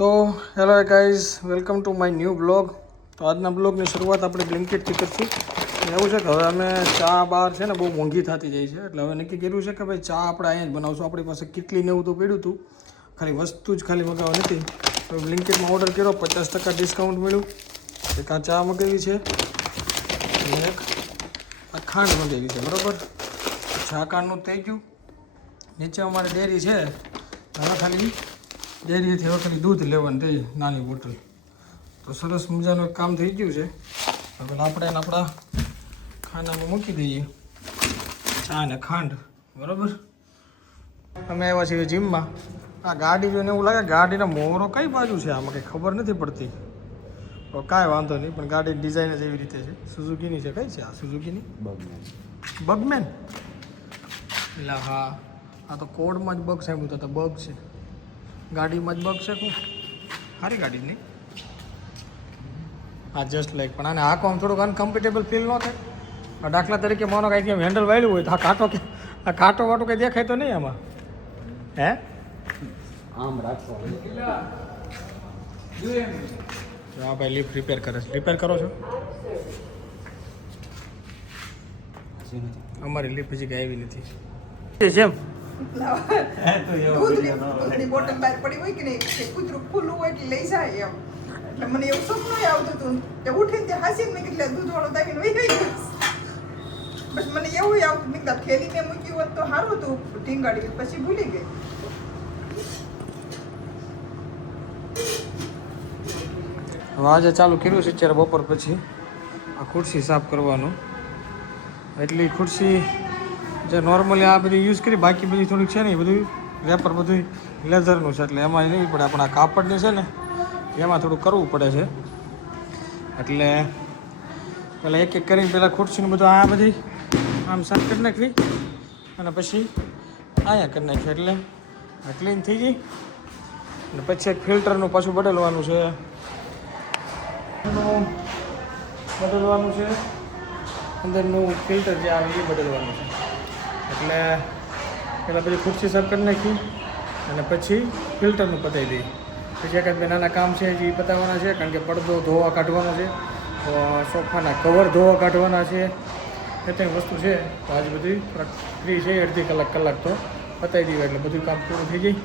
તો hello guys, welcome to my new blog. તો આજના બ્લોગની શરૂઆત આપણે બ્લિંકિટથી કરશું. એવું છે કે હવે અમે ચા બહાર છે ને બહુ મોંઘી થતી જાય છે, એટલે હવે નક્કી કર્યું છે કે ભાઈ ચા આપણે અહીંયા જ બનાવશું. આપણી પાસે કેટલી ને એવું તો પડ્યું હતું, ખાલી વસ્તુ જ ખાલી મગાવવા નથી. તો બ્લિંકિટમાં ઓર્ડર કર્યો, 50% ડિસ્કાઉન્ટ મળ્યું. એક આ ચા મગાવી છે અને એક આ ખાંડ મગાવી છે, બરાબર. ચા ખાંડનું થઈ ગયું. નીચે અમારે ડેરી છે, હવે ખાલી ડેરીથી હવે ખાલી દૂધ લેવાનું થઈ નાની બોટલ. તો સરસ મજાનું એક કામ થઈ ગયું છે. હવે આપણે એને આપણા ખાનામાં મૂકી દઈએ ચા ને ખાંડ, બરાબર. અમે આવ્યા છીએ જીમમાં. આ ગાડી જોઈને એવું લાગે ગાડીનો મોરો કઈ બાજુ છે, આમાં કંઈ ખબર નથી પડતી. તો કાંઈ વાંધો નહીં, પણ ગાડી ડિઝાઇન જ એવી રીતે છે. સુઝુકીની છે. કઈ છે આ? સુઝુકીની બગમેન. એટલે હા, આ તો કોડમાં જ બગ સાંભળ્યું તો બગ છે, ગાડીમાં જ બગ છે. શું સારી ગાડી જ નહીં. હા, જસ્ટ લાઈક. પણ આને હાંકવામાં થોડુંક અનકમ્ફર્ટેબલ ફીલ ન થાય. દાખલા તરીકે માનો કાંઈક એમ હેન્ડલ વાળ્યું હોય તો આ કાંટો વાટો કંઈ દેખાય તો નહીં આમાં? હે, આમ રાખો. હા ભાઈ, લિફ્ટ રિપેર કરે છે. રિપેર કરો છો? અમારી લિફ્ટ હજી કંઈ આવી નથી. જેમ દૂધની બોટલ બહાર પડી હોય કે નહીં, કે કૂતરું ખુલ્લું હોય એટલે લઈ જાય એમ. એટલે મને એવું સપનું આવતું હતું કે ઉઠીને ત્યાં હાસીને મેં કેટલા દૂધવાળો દાવીને વહી ગઈ. બસ મને એવું આવતું, મેં કીધું થેલીને મૂક્યું હોત તો સારું હતું, ઢીંગાડી પછી ભૂલી ગઈ. હવે આજે ચાલુ કર્યું છે અત્યારે બપોર પછી આ ખુરશી સાફ કરવાનું. એટલી ખુરશી જે નોર્મલી આ બધી યુઝ કરી, બાકી બધી થોડીક છે ને એ બધું રેપર બધું લેધરનું છે, એટલે એમાં નહીં પડે. પણ આ કાપડની છે ને એમાં થોડું કરવું પડે છે. એટલે પહેલાં એક એક કરીને પહેલાં ખુરશીનું બધું આ બધી આમ સાફ કરી નાખવી અને પછી અહીંયા કરી નાખવી, એટલે આ ક્લીન થઈ ગઈ. અને પછી એક ફિલ્ટરનું પાછું બદલવાનું છે, બદલવાનું છે. અંદરનું ફિલ્ટર જે આવે એ બદલવાનું છે. એટલે પહેલાં બધી ખુરશી સાફ કરી નાખી અને પછી ફિલ્ટરનું પતાવી દઈએ. પછી એકાદ બે નાના કામ છે જે પતાવવાના છે, કારણ કે પડદો ધોવા કાઢવાનો છે, સોફાના કવર ધોવા કાઢવાના છે. એ કંઈ વસ્તુ છે તો આજે બધું ફ્રી છે, અડધી કલાક તો પતાવી દઈએ એટલે બધું કામ પૂરું થઈ જાય.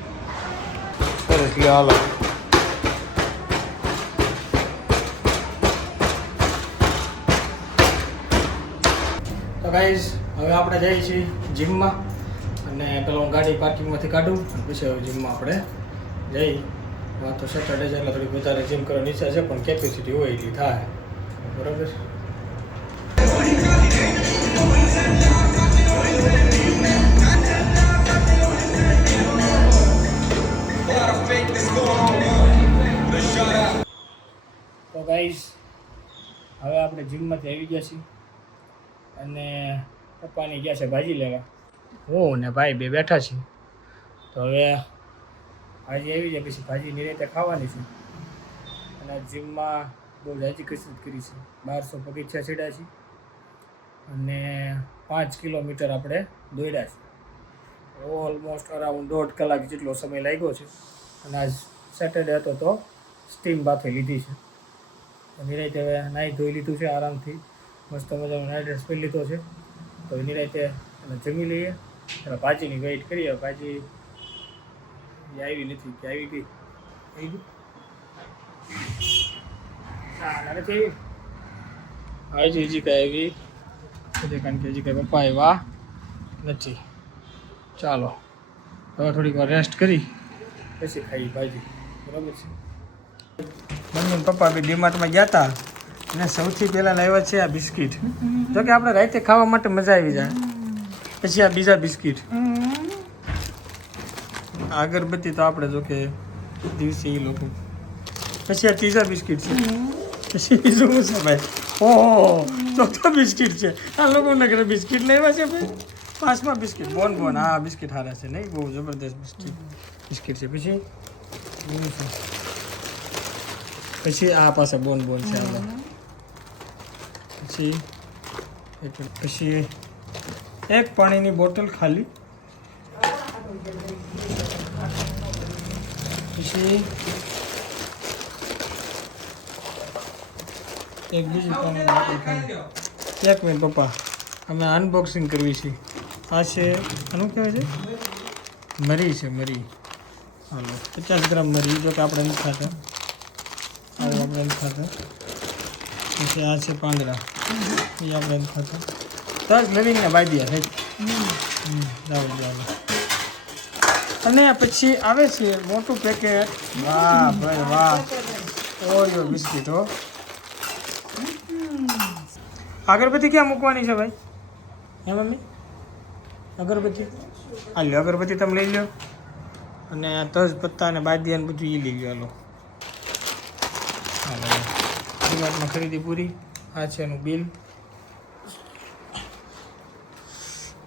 સરસ, લે હાલો. તો ગાઈઝ, હવે આપણે જઈએ છીએ જીમમાં. અને પેલા હું ગાડી પાર્કિંગમાંથી કાઢું અને પછી હવે જીમમાં આપણે જઈ. વાત તો સેટરડે છે એટલે થોડીક વધારે જીમ કરવાની ઈચ્છા છે, પણ કેપેસિટી હોય એટલી થાય, બરાબર. તો ગાઈઝ, હવે આપણે જીમમાંથી આવી ગયા છીએ અને પપ્પાની ગયા છે ભાજી લેવા. હું ને ભાઈ બે બેઠા છીએ. તો હવે ભાજી આવી જાય પછી ભાજીની રીતે ખાવાની છે. અને જીમમાં બહુ જાજી કસરત કરી છે. 1200 પગથિયા ચડ્યા છે અને 5 કિલોમીટર આપણે દોડ્યા છે. ઓલમોસ્ટ અરાઉન્ડ 1.5 કલાક જેટલો સમય લાગ્યો છે. અને આજ સેટરડે હતો તો સ્ટીમ બાથે લીધી છે. નિરાયતે હવે નાહી ધોઈ લીધું છે આરામથી, મસ્ત મજાનો નાઇટ ડ્રેસ પહેરી લીધો છે. તો નિરાયતે અને જમી લઈએ. એટલે ભાજીની વેઇટ કરીએ. ભાજી આવી નથી કે આવી ગઈ? આવી ગઈ નથી આવી હજી કાંઈ આવી, કારણ કે હજી કાંઈ પપ્પા આવ્યા નથી. ચાલો હવે થોડીક વાર રેસ્ટ કરી પછી ખાઈ ભાજી, બરાબર છે. મમ્મી પપ્પા બી ડીમાર્ટમાં ગયા હતા અને સૌથી પહેલાં લાવ્યા છે આ બિસ્કિટ. જો કે આપણે રાતે ખાવા માટે મજા આવી જાય. પછી આ બીજા બિસ્કિટ, અગરબત્તી તો આપણે જો કે દિવસે એ લોકો. પછી આ ત્રીજા બિસ્કિટ છે. પછી બીજું શું છે ભાઈ? ઓહો, ચોથા બિસ્કિટ છે. આ લોકોને ઘરે બિસ્કિટ લાવ્યા છે ભાઈ. 5મા બિસ્કિટ બોન. આ બિસ્કિટ સારા છે નહીં? બહુ જબરદસ્ત બિસ્કિટ છે. પછી આ પાસે બોન છે આપણે. પછી એક પાણીની બોટલ ખાલી. પછી એક બીજી એક મિનિટ પપ્પા, અમે અનબોક્સિંગ કરવી છે. આ છે આનું કહેવાય છે મરી છે, મરી. હાલો 50 ગ્રામ મરી, જો કે આપણે નથી ખાતા, આવું આપણે નથી ખાતા. પછી આ છે પાંદડા, એ આપણે નથી ખાતા. તજ લવીને બાંધ્યા થઈ. અને પછી આવે છે મોટું પેકેટ. વાહ ભાઈ વાહ, ઓરિયો બિસ્કિટ હો. અગરબત્તી ક્યાં મૂકવાની છે ભાઈ? હે મમ્મી, અગરબત્તી આ લ્યો, અગરબત્તી તમે લઈ લો. અને આ તજ પત્તા અને બાદિયા ને બધું એ લઈ લો. હાલો ડીમાર્ટમાં ખરીદી પૂરી. આ છે એનું બિલ,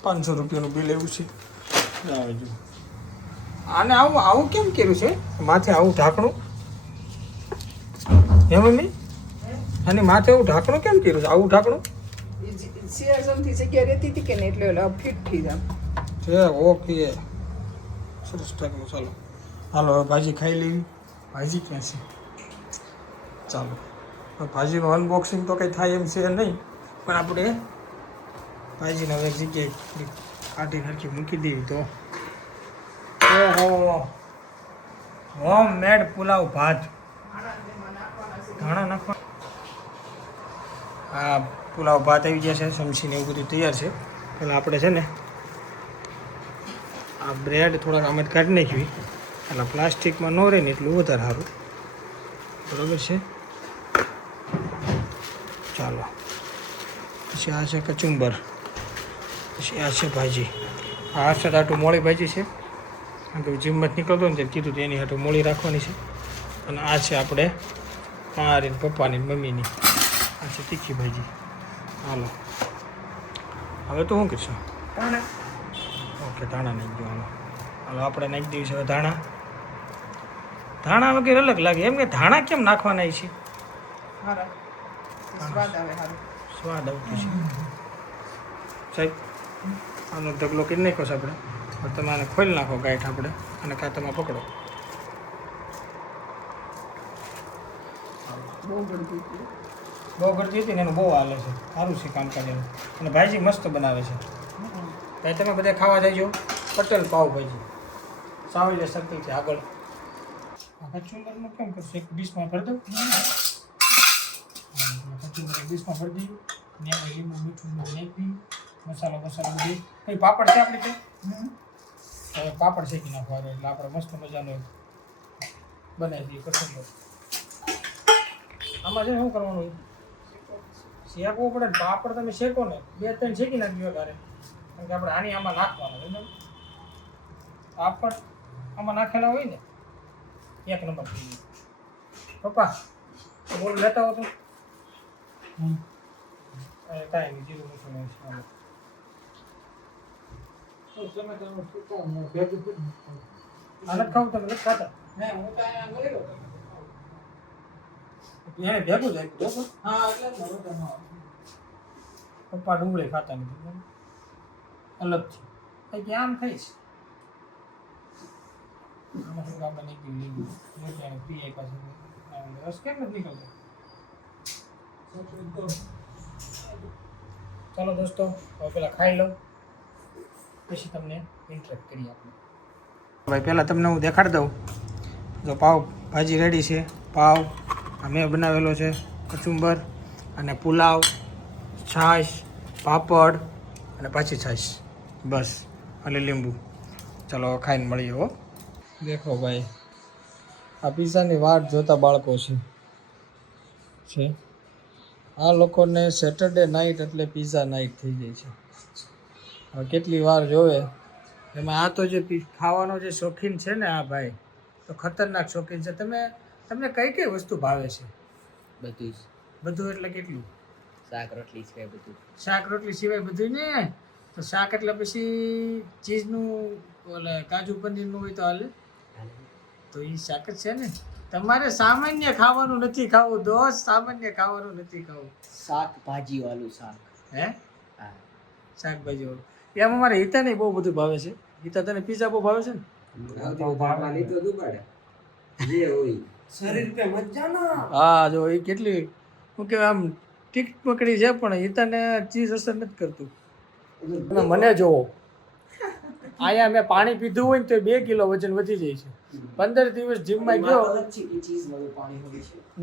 500 રૂપિયાનું બિલ એવું છે. આવે જો આને આવું આવું કેમ કર્યું છે? માથે આવું ઢાંકણું, હે મમ્મી? આની માથે આવું ઢાંકણું કેમ કર્યું છે? આવું ઢાંકણું સિયાસનથી જગ્યા રહેતી હતી કે ને એટલે ઓલા ફિટ થઈ જાય. છે. ઓકે, સરસ ઢાંકણું. ચાલો હાલો હવે ભાજી ખાઈ લેવી. ભાજી ક્યાં છે? ચાલો હવે ભાજીનું અનબોક્સિંગ તો કંઈ થાય એમ છે નહીં, પણ આપણે ભાજીને હવે એક જગ્યાએ કાઢી નાખી મૂકી દેવી. તો ઓહો, હોમ મેડ પુલાવ ભાત. ધાણા નાખવા. આ પુલાવ ભાત આવી ગયા છે, સમસીને એવું બધું તૈયાર છે. પહેલાં આપણે છે ને આ બ્રેડ થોડાક આમાં કાઢી નાખવી, એટલે પ્લાસ્ટિકમાં ન રહે ને એટલું વધારે સારું. બરાબર છે. ચાલો પછી આ છે કચુંબર, પછી આ છે ભાજી. આ હર્ષદ હાટું મોળી ભાજી છે, કારણ કે જીમમાંથી નીકળતો ને ત્યારે કીધું તો એની હાટું મોળી રાખવાની છે. અને આ છે આપણે મારી પપ્પાની મમ્મીની, આ છે તીખી ભાજી. હાલો હવે તો શું કરશું? ઓકે, ધાણા નાખી દો. હાલો આપણે નાખી દઈએ છીએ હવે ધાણા. ધાણા વગેરે અલગ લાગે એમ, કે ધાણા કેમ નાખવાના છે? હારા સ્વાદ આવે, હારું સ્વાદ આવતું છે સાહેબ. આનો ઢગલો કરી નાખ્યો છે આપણે. હવે તમે આને ખોલી નાખો ગાંઠ આપણે, અને કાં તમે પકડો. બહુ ગળદી હતી. બહુ કરતી હતી ને એનું બહુ હાલે છે, સારું છે કામકાજ એનું. અને ભાજી મસ્ત બનાવે છે ભાઈ. તમે બધા ખાવા જઈજો પટેલ પાવભાજી, સાવલી સર્કલથી આગળ. આ કચુંબરનું કેમ કરશું? એક ડીશમાં ભરી દઉં. કચુંબર એક ડીશમાં ભરી દઈએ. એમાં લીંબુ મીઠું નાખી, મસાલો બધી. પછી પાપડ છે આપણી ત્યાં, હવે પાપડ શેકી નાખવાનો, એટલે આપણે મસ્ત મજાનો બનાવી દઈએ કચુંબર. આમાં છે શું કરવાનું હોય? શેકવું પડે ને. પાપડ તમે શેકો ને 2-3 શેકી નાખજો તારે, કારણ કે આપણે આની આમાં નાખવાનું છે. પાપડ આમાં નાખેલા હોય ને એક નંબર થઈ ગયું. પપ્પા બોલ લેતા હો તો કાંઈ નહીં, જીરું મીઠું નહીં. આ નથી ખાવું? તમે નથી ખાતા? એને ભેગું જ આપ્યું. પપ્પા ડુંગળી ખાતા નથી, અલગથી કંઈક આમ ખાઈશ. આમાં શું આપણે નીકળી લીધું પીએ પાસે રસ કેમ નથી નીકળતો? ચાલો દોસ્તો હવે પેલા ખાઈ લઉં, પછી તમને ઇન્ટરેક્ટ કરીએ આપણે. ભાઈ પહેલાં તમને હું દેખાડી દઉં. જો પાવ ભાજી રેડી છે. પાવ મેં બનાવેલો છે, કચુંબર અને પુલાવ, છાશ, પાપડ અને પાછી છાશ, બસ, અને લીંબુ. ચાલો ખાઈને મળીએ હો. દેખો ભાઈ, આ પિઝાની વાટ જોતા બાળકો છે. આ લોકોને સેટરડે નાઇટ એટલે પિઝા નાઇટ થઈ જાય છે. હવે કેટલી વાર જોવે. એમાં આ તો જે ખાવાનો જે શોખીન છે ને, આ ભાઈ તો ખતરનાક શોખીન છે. તમને કઈ કઈ વસ્તુ ભાવે છે? બધું જ. બધું એટલે કેટલું? શાક રોટલી સિવાય બધું. શાક રોટલી સિવાય બધું ને? તો શાક એટલે પછી ચીઝનું ઓલે કાજુ પનીરનું હોય તો હાલે? તો એ શાક જ છે ને. તમારે સામાન્ય ખાવાનું નથી ખાવું દોસ્ત, સામાન્ય ખાવાનું નથી ખાવું. શાકભાજી વાળું શાક. હે? હા, શાકભાજી વાળું. એમ અમારે હિતાને બહુ બધું ભાવે છે. હિતા તને પીઝા બહુ ભાવે છે ને? જે હોય હા જો એ કેટલી હું કે આમ ટીક પકડી છે પણ એ તને ચીઝ અસર નથી કરતું. તમે મને જોવો, અહીંયા મેં પાણી પીધું હોય ને તો 2 કિલો વજન વધી જાય છે. 15 દિવસ જીમમાં ગયો.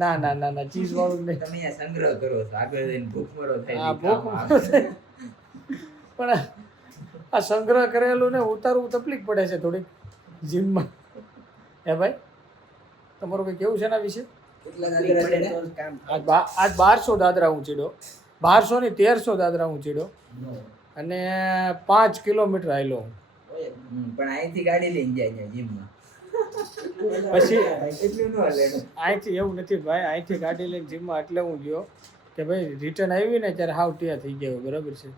ના ના ના ના ચીઝ વાળું નહીં. તમે આ સંગ્રહ કરો છો, આગળ જઈને ભૂખમરો થાય. આ ભૂખ પણ આ સંગ્રહ કરેલું ને ઉતારવું તકલીફ પડે છે થોડીક જીમમાં. હે ભાઈ, તમારું કંઈ કેવું છે એના વિશે? આજ 1200 દાદરા હું ચીડ્યો, 1200 ની 1300 દાદરા હું ચીડ્યો અને 5 કિલોમીટર હાલ્યો હું. પણ અહીંથી ગાડી લઈને જાય જીમમાં. પછી એટલું ન હાલે. અહીંથી એવું નથી ભાઈ, અહીંથી ગાડી લઈને જીમમાં એટલે હું ગયો કે ભાઈ રિટર્ન આવી ને ત્યારે હાવ ટીયા થઈ ગયા હોય, બરાબર છે.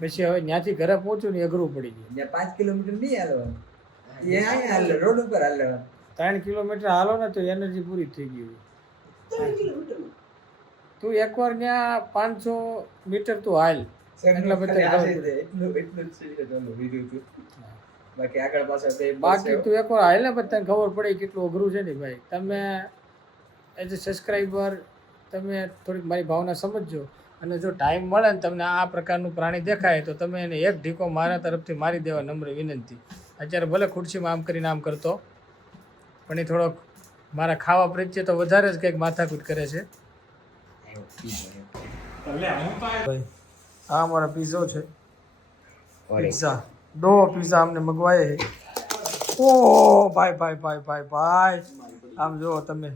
પછી હવે ત્યાંથી ઘરે પહોંચ્યું ને અઘરું પડી ગયું. જ્યાં 5 કિલોમીટર નહીં હાલવાનું, એ અહીંયા હાલે, રોડ ઉપર હાલવાનું. 3 કિલોમીટર હાલો ને તો એનર્જી પૂરી થઈ ગઈ હોય. તું એકવાર ત્યાં 500 મીટર તું હાલ એટલે બાકી આગળ પાછળ બાકી તું એકવાર હાલ ને પછી તને ખબર પડે કેટલું અઘરું છે ને ભાઈ. તમે એઝ અ સબસ્ક્રાઈબર તમે થોડીક મારી ભાવના સમજજો અને જો ટાઈમ મળે ને તમને આ પ્રકારનું પ્રાણી દેખાય તો તમે એને એક ઢીકો મારા તરફથી મારી દેવા નમ્ર વિનંતી. અત્યારે ભલે ખુરશીમાં આમ કરીને આમ કરતો પણ એ થોડોક મારા ખાવા પ્રત્યે તો વધારે જ કંઈક માથાકૂટ કરે છે. ભાઈ આ અમારા પીઝો છે, પિઝા ડો પીઝા અમને મગવાય છે. ઓ ભાઈ ભાઈ ભાઈ ભાઈ ભાઈ આમ જુઓ તમે,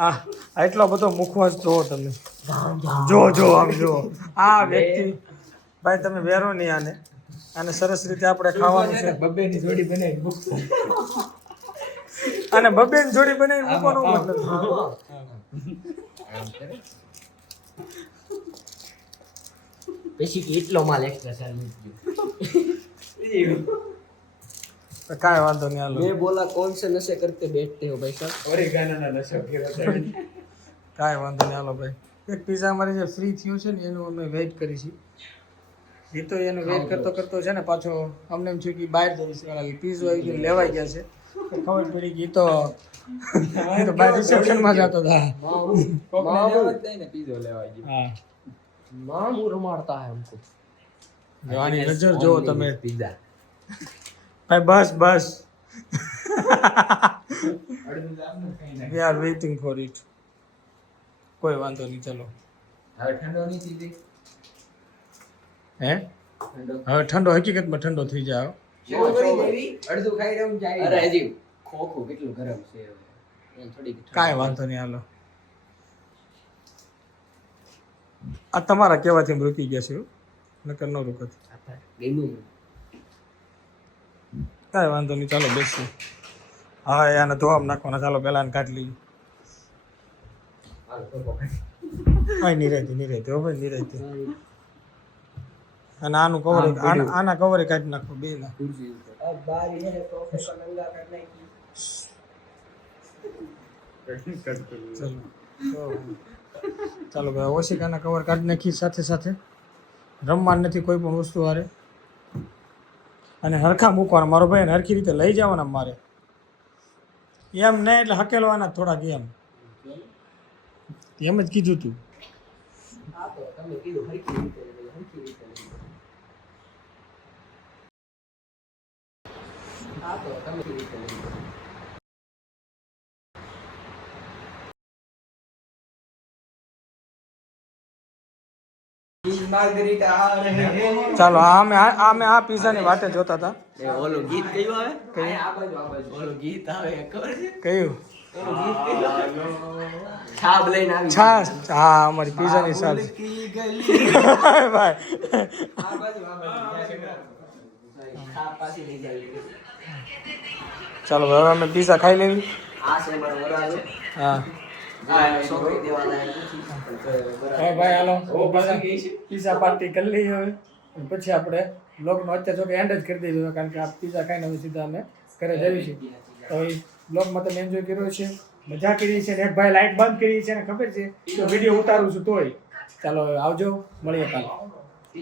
હા એટલો બધો મુખવાસ જુઓ તમે, જો આમ જુઓ આ વ્યક્તિ. ભાઈ તમે વેરો નહીં આને, આને સરસ રીતે આપણે ખાવાનું છે. બબ્બેની જોડી બનાવી અને બબ્બેની જોડી બનાવી મૂકવાનો મતલબ પછી કેટલો માલ એક્સ્ટ્રા ચાલુ કાંઈ વાંધો નહીં. હાલો मैं बोला कौन से नशे करके बैठते हो भाई साहब? ઓરેગાનોના નશો કર્યો છે. કાંઈ વાંધો નહીં. હાલો ભાઈ, એક પીઝા અમારે જે ફ્રી થયું છે ને એનું અમે વેઇટ કરી છીએ. એ તો એનું વેઇટ કરતો છે ને પાછો અમને એમ થયું કે બહાર જઈએ છીએ, પીઝો આવી ગયો લેવાઈ ગયા છે. ખબર પડી ગઈ તો બહાર રિસેપ્શનમાં જતો હતા. હા मामू रमाड़ता है हमको. જો આની નજર જુઓ તમે પિઝા ભાઈ. બસ we are waiting for it. કોઈ વાંધો નહીં. ચલો હવે ઠંડો નહીં થઈ જાય. હે હવે ઠંડો હકીકતમાં ઠંડો થઈ જાય. અડધું ખાઈ રહ્યું જાય. अरे जी खोखो कितलू गरम से ये थोड़ी કાંઈ વાંધો નહીં. હાલો આ તમારા કહેવાથી અમે રૂકી ગયા છે, નકર ન રૂકત. गेमू કાંઈ વાંધો નહીં. ચાલો બેસીએ. હા આને ધોવામાં નાખવાના. ચાલો પહેલાં આને કાઢી લઈએ. હા નિરાયતી હો ભાઈ, નિરાયતી. અને આનું કવર આના કવરે કાઢી નાખો બે ના. अब बारी है प्रोफेसर नंगा करने की. ચાલો ભાઈ ઓશિકાના કવર કાઢી નાખી. સાથે સાથે રમવાનું નથી કોઈ પણ વસ્તુ હારે, અને હરખા મૂકવાના. મારો ભાઈ એને હરખી રીતે લઈ જવાના મારે. એમ નહીં એટલે હકેલવાના થોડાક એમ જ કીધું તું. हाँ तो તમે કીધું હરખી રીતે हाँ तो તમે રીતે માર્ગરીટા આ રહે હે. ચાલો અમે આ પીઝાની વાટે જોતા હતા. ઓલો ગીત કયું આવે? આ બાજુ ઓલો ગીત આવે ખબર છે? કયું? ઓલું ગીત કયું? છાબ લઈને આવી. છાશ. હા અમારી પીઝાની છાશ. ભાઈ આ બાજુ છાબ પાછી લઈ જાવી. ચાલો હવે અમે પીઝા ખાઈ લેવી. આ છે મારો વરાજો. હા છોકરી દેવાના નથી. હવે ભાઈ હાલો પીઝા પાર્ટી કરી લઈએ હવે. પછી આપણે બ્લોગનો અત્યારે જો કે એન્ડ જ કરી દઈશું, કારણ કે આ પીઝા ખાઈને હવે સીધા અમે ઘરે જઈએ છીએ. તો એ બ્લોગમાં તમે એન્જોય કર્યો છે, મજા કરી છે ને એક ભાઈ લાઈટ બંધ કરી છે ને ખબર છે તો વિડીયો ઉતારું છું તોય. ચાલો હવે આવજો, મળીએ કાલે.